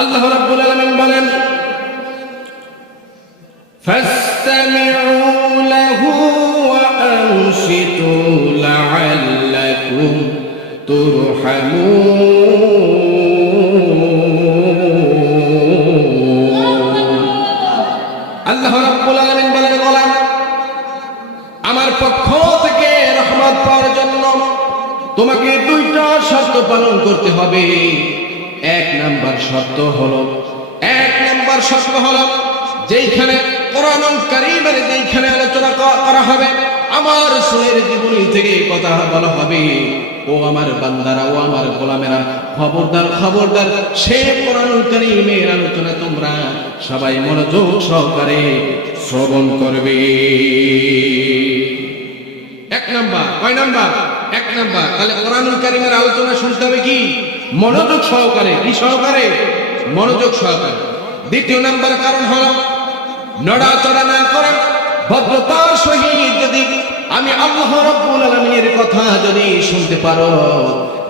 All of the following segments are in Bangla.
আল্লাহ রাব্বুল আলামিন বলেন ফাসতামিউ লাহু ওয়া আনসিতু লাআল্লাকুম তুরহামুন। আল্লাহ রাব্বুল আলামিন বলেন গোলাম, আমার পক্ষ থেকে রহমত পাওয়ার জন্য তোমাকে দুইটা শর্ত পালন করতে হবে। এক নাম্বার শর্ত হলো যেইখানে কোরআনুল কারীমের যেইখানে আলোচনা করা হবে, আমার রাসূলের জীবনী থেকে কথা বলা হবে, ও আমার বান্দারা, ও আমার গোলামেরা, খবরদার সেই কোরআনুল কারীমের আলোচনা তোমরা সবাই মনোযোগ সহকারে শ্রবণ করবে। এক নাম্বার। কয় নাম্বার? এক নাম্বার। তাহলে কোরআনুল কারীমের আলোচনা শুনতে হবে কি? মনোযোগ সহকারে। কি সহকারে? মনোযোগ সহকারে। দ্বিতীয় নাম্বার কারণ হলো নড়াচড়া না করে ভদ্রতার সহিত যদি আমি আল্লাহ রাব্বুল আলামিনের কথা যদি শুনতে পারো,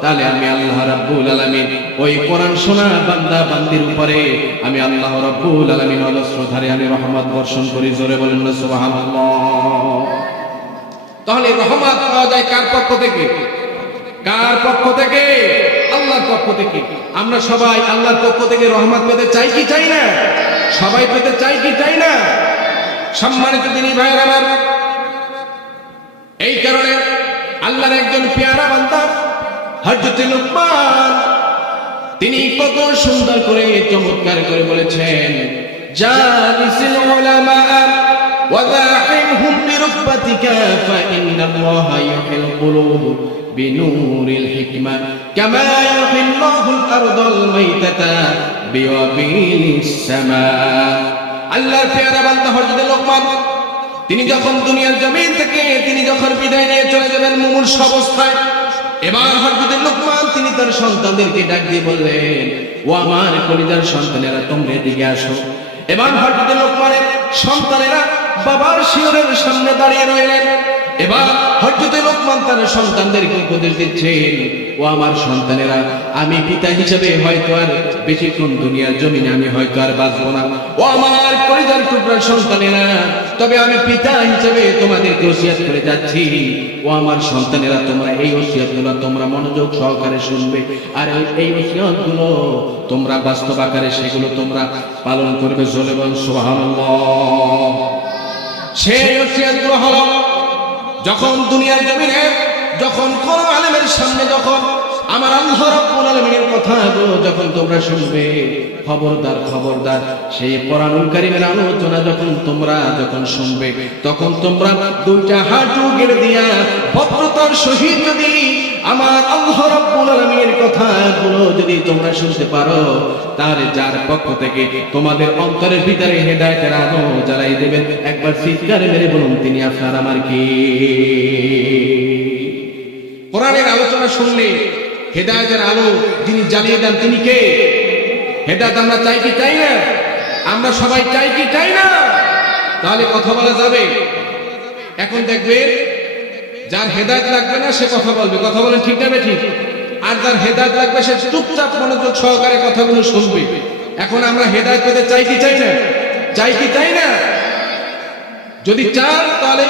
তাহলে আমি আল্লাহ রাব্বুল আলামিন ওই কোরআন শোনা বান্দা বান্দির উপরে আমি আল্লাহ রাব্বুল আলামিন অলস্রধারে আমি রহমত বর্ষণ করি। জোরে বলেন না সুবহানাল্লাহ। তাহলে রহমত পাওয়া যায় কার পক্ষ থেকে? কার পক্ষ থেকে? আল্লাহর পক্ষ থেকে। আমরা সবাই আল্লাহর পক্ষ থেকে রহমত পেতে চাই কি চাই না? সবাই পেতে চাই কি চাই না? সম্মানিত দিনী ভাইয়ের আমার, এই কারণে আল্লাহর একজন পেয়ারা বান্দা হযরত লুকমান তিনি কত সুন্দর করে চমৎকার করে বলেছেন, জালিসিল উলামা ওয়াযাহিমহুম বিরুকবাতিকা ফাইন্নাল্লাহা ইউহিল কুলুব বিনূরিল হিকমা কামা ইউহিল্লাহুল আরদাল মাইতাতা বিওয়াবিলিস সামা। আল্লাহর পেয়ারা বান্দা হযরত লুকমান তিনি যখন দুনিয়ার জমিন থেকে তিনি যখন বিদায় নিয়ে চলে যাবেন মুমূর্ষু অবস্থায়, এবার হযরত লুকমান তিনি তার সন্তানদেরকে ডাক দিয়ে বললেন, ও আমার কলিজার সন্তানেরা, তোমরা এদিকে আসো। এবার হযরত লুকমানের সন্তানেরা বাবার শিয়রের সামনে দাঁড়িয়ে রইলেন। এবার হযরত লুকমান তার সন্তানদেরকে উপদেশ দিচ্ছেন, ও আমার সন্তানেরা, আমি পিতা হিসেবে হয়তো আর বেশিক্ষণ দুনিয়ার জমিনে আমি হয়তো আর বাঁচবো না। ও আমার কলিজার টুকরার সন্তানেরা, তবে আমি পিতা হিসেবে তোমাদেরকে ওসিয়ত করে যাচ্ছি, ও আমার সন্তানেরা, তোমরা এই ওসিয়তগুলো তোমরা মনোযোগ সহকারে শুনবে, আর এই ওসিয়তগুলো তোমরা বাস্তব আকারে সেগুলো তোমরা পালন করবে। জোরে বলুন সুবহানাল্লাহ। সেই ওসিয়তগুলো হলো, যখন দুনিয়ার জমিনে যখন কোন আলেমের সামনে যখন আমার আল্লাহ রাব্বুল আলামিনের কথাগুলো যখন তোমরা শুনবে, খবরদার সেই কোরআনুল কারীমের আলোচনা যখন শুনবে, তখন তোমরা দুইটা হাঁটু গেড়ে দিয়া ভদ্রতার সহিত যদি আমার আল্লাহ রাব্বুল আলামিনের কথাগুলো যদি তোমরা শুনতে পারো, তাহলে যার পক্ষ থেকে তোমাদের অন্তরের ভিতরে হেদায়েতের আলো জ্বালাই দেবেন, একবার চিৎকার মেরে বলুন, তিনি আপনার আমার কি? কোরআনের আলোচনা শুনলে হেদায়েতের আলো যিনি জ্বালিয়ে দেন, তিনি কে? হেদায়েত আমরা চাই কি চাই না? আমরা সবাই চাই কি চাই না? তাহলে কথা বলা যাবে। এখন দেখবেন যার হেদায়েত লাগবে না সে কথা বলবে। কথা বলেন ঠিক না ঠিক? আর যার হেদায়েত লাগবে সে চুপচাপ মনোযোগ সহকারে কথাগুলো শুনবে। এখন আমরা হেদায়েত পেতে চাই কি চাই না? চাই কি চাই না? যদি চান তাহলে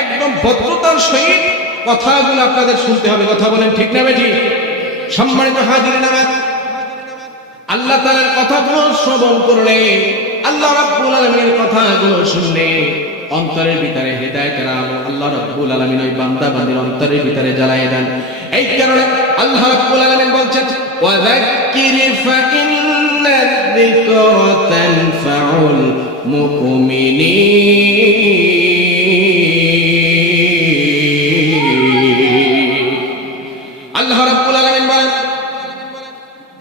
একদম ভদ্রতার সহিত কথাগুলো আপনাদের শুনতে হবে। কথা বলেন ঠিক না ঠিক? সম্মানিত হাজিরিন আমার, আল্লাহ তাআলার কথাগুলো শ্রবণ করলে, আল্লাহ রাব্বুল আলামিনের কথাগুলো শুনলে অন্তরের ভিতরে হেদায়েতের আলো আল্লাহ রাব্বুল আলামিন ওই বান্দা বান্দির অন্তরের ভিতরে জ্বালায় দেন। এই কারণে আল্লাহ রাব্বুল আলামিন বলছেন, ওয়াযাক্কির ফাইন্না যিকরা তানফাউল মুমিনিন। আল্লাহ রাব্বুল আলামিন বলেন,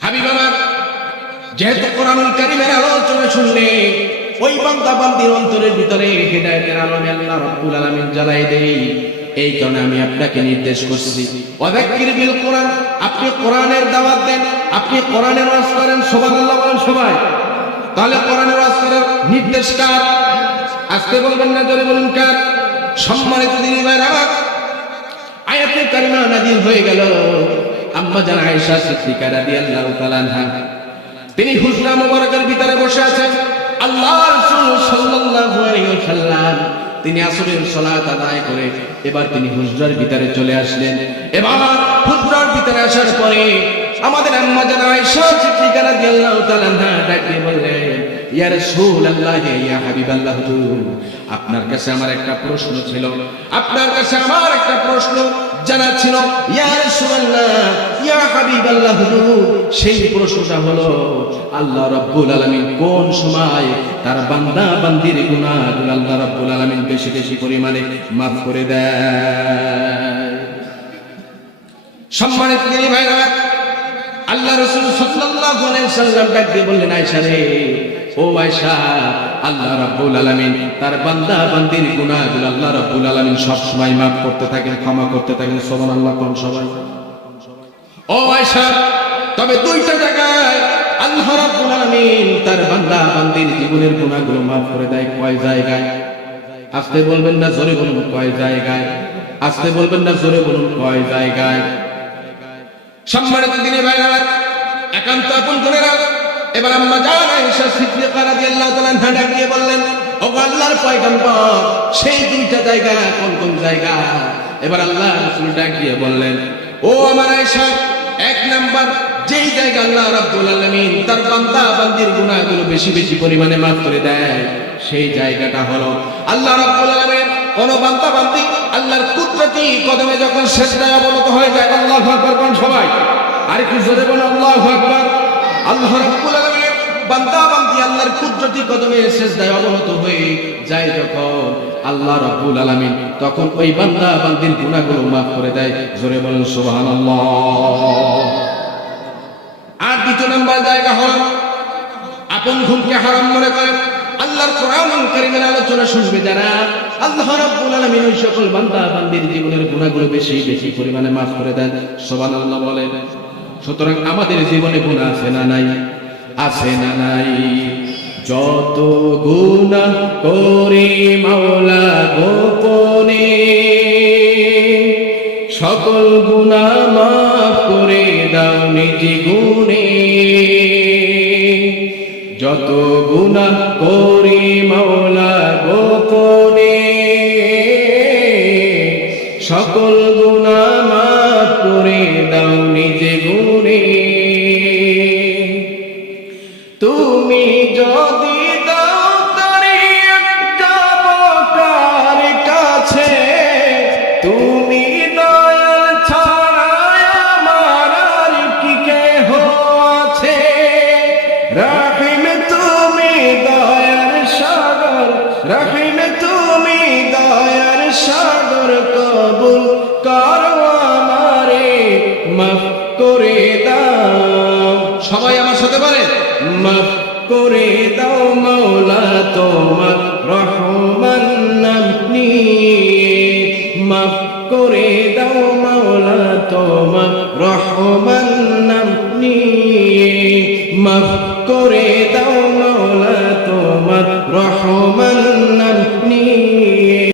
হাবিব আমার, যেহেতু কোরআনুল কারীমের আলোচনা শুনলে ওই বান্দা বান্দির অন্তরের ভিতরে হেদায়েতের আলো আল্লাহ রাব্বুল আলামিন জ্বালাই দেয়, এই কারণে আমি আপনাকে নির্দেশ করছি, ওয়াযাক্কির বিল কোরআন, আপনি কোরআনের দাওয়াত দেন, আপনি কোরআনের ওয়াজ করেন। সুবহানাল্লাহ বলেন সবাই। তাহলে কোরআনের ওয়াজ করার নির্দেশ কার? আজকে বলবেন না, জোরে বলুন কার? সম্মানিত দিনী ভাইরা আমার, আয়াতে কারিমা নাযিল হয়ে গেল। আম্মা জান আয়েশা সিদ্দিকা রাদিয়াল্লাহু তাআলা আনহা তিনি হুজরা মুবারকের ভিতরে বসে আছেন। আল্লাহর রাসূল সাল্লাল্লাহু আলাইহি ওয়াসাল্লাম তিনি আসরের সালাত আদায় করে এবার তিনি হুজরার ভিতরে চলে আসলেন। এবার হুজরার ভিতরে আসার পরে আমাদের আম্মা জান আয়েশা সিদ্দিকা রাদিয়াল্লাহু তাআলা ডাক দিয়ে বললেন, ইয়া রাসূলুল্লাহ, ইয়া হাবিবাল্লাহ, আপনার কাছে আমার একটা প্রশ্ন ছিল, আপনার কাছে আমার একটা প্রশ্ন জানা ছিল। ইয়া রাসূলুল্লাহ, ইয়া হাবিবাল্লাহ, সেই প্রশ্নটা হলো আল্লাহ রাব্বুল আলামিন কোন সময় তার বান্দা বান্দির গুনাহগুলো আল্লাহ রাব্বুল আলামিন বেশি বেশি পরিমাণে মাফ করে দেয়? সম্মানিত দিনী ভাইরা, আল্লাহ রাসূল সাল্লাল্লাহু আলাইহি ওয়াসাল্লাম ডাক দিয়ে বললেন, আয়েশা রে, ও আয়েশা, আল্লাহ রাব্বুল আলামিন তার বান্দা বান্দির গুনাহগুলো আল্লাহ রাব্বুল আলামিন সব সময় maaf করতে থাকেন, ক্ষমা করতে থাকেন। সুবহানাল্লাহ কোন সবাই? ও আয়েশা, তবে দুইটা জায়গায় আল্লাহ রাব্বুল আলামিন তার বান্দা বান্দির জীবনের গুনাহগুলো maaf করে দেয়। কয় জায়গায়? আস্তে বলবেন না জোরে বলুন, কয় জায়গায়? আস্তে বলবেন না জোরে বলুন, কয় জায়গায়? সম্মানিত দিনী ভাইরা, একান্ত আপন করে রাখ। এবার আম্মা জান আয়েশা সিদ্দিকা রাদিয়াল্লাহু তাআলা ডাক দিয়ে বললেন, ও আল্লাহর পয়গম্বর, সেই দুইটা জায়গা কোন কোন জায়গা? এবার আল্লাহ রাসূল ডাক দিয়ে বললেন, ও আমার আয়েশা, এক নাম্বার যেই জায়গা আল্লাহ রাব্বুল আলামিন তার বান্দা বান্দির গুনাহগুলো বেশি বেশি পরিমাণে maaf করে দেয়, সেই জায়গাটা হলো আল্লাহ রাব্বুল আলামিন কোন বান্দা বান্দি আল্লাহর কুদরতি কদমে যখন সিজদায় অবনত হয়ে যায়। আল্লাহু আকবার কোন সবাই? আর একটু জোরে বলুন আল্লাহু আকবার। আল্লাহ রাব্বুল আলামিন বান্দা বান্দি আল্লাহর কুদরতি কদমে সিজদায় অবনত হয়ে যায় যখন, আল্লাহ রাব্বুল আলামিন তখন ওই বান্দা বান্দির গুনাহগুলো maaf করে দেয়। জোরে বলুন সুবহানাল্লাহ। আর দ্বিতীয় নাম্বার জায়গা হলো আপন ঘুমকে হারাম মনে করে আল্লাহর কোরআনুল কারীমের আলোচনা শুনবে যারা, আল্লাহ রাব্বুল আলামিন ওই সকল বান্দা বান্দির জীবনের গুনাহগুলো বেশি বেশি পরিমাণে maaf করে দেন। সুবহানাল্লাহ বলেন। সুতরাং আমাদের জীবনে গুনাহ আছে না নাই? আছে না নাই? যত গুনাহ করি মাওলা গোপনে, সকল গুনাহ maaf করে দাও নিজ গুণে। যত গুনাহ করি মাওলা গোপনে, সকল গুনাহ maaf করে দাও নিজ গুণে। তুমি যদি দাও তারিয়ে যাব কার কাছে, তুমি দয়া ছাড়া আমার আর কি কেহ আছে। রহিম তুমি দয়ার সাগর, রহিম তুমি দয়ার সাগর, কবুল করো আমারে, মাফ করে দাও। সবাই আমার সাথে বলে, মাফ করে দাও মাওলা তোমার রহমান নাম নিয়ে। মাফ করে দাও মাওলা তোমার রহমান নাম নিয়ে। মাফ করে দাও মাওলা তোমার রহমান